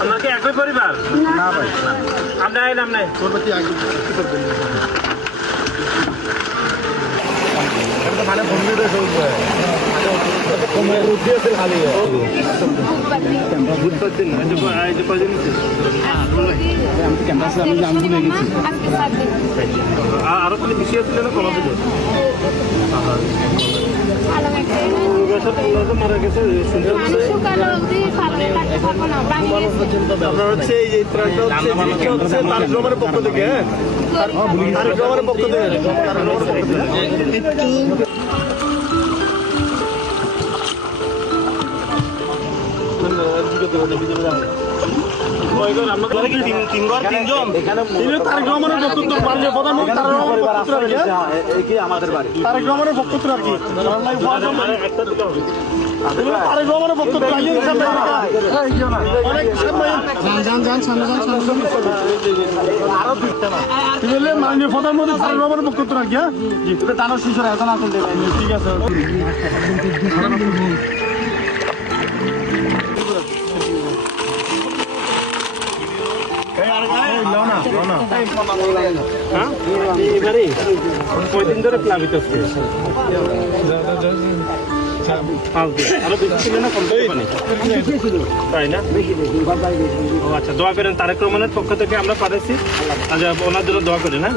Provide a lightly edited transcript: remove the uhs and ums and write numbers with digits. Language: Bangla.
আপনাকে একই পরিবার না ভাই আমরা আইলাম নাই মানে বন্ধুদের খালি আরো কোনো বিষয় ছিল না কলা ছিল মারা গেছে আপনার হচ্ছে এই হচ্ছে তারেক পক্ষ থেকে তারেক পক্ষ থেকে আমাদের বাড়ি তারেক রহমানের বক্তব্য আর কি তারেক রহমানের বক্তব্য মাননীয় প্রধানমন্ত্রী তারেক রহমানের বক্তব্য আর কি টানার শিশুরা এখন আসেন ঠিক আছে কয়দিন ধরে প্লাবিত হচ্ছে আরো বেশি ছিল না কম পানি তাই না আচ্ছা দোয়া করেন তারেক রহমানের পক্ষ থেকে আমরা পাঠাচ্ছি আচ্ছা ওনার জন্য দোয়া করেন হ্যাঁ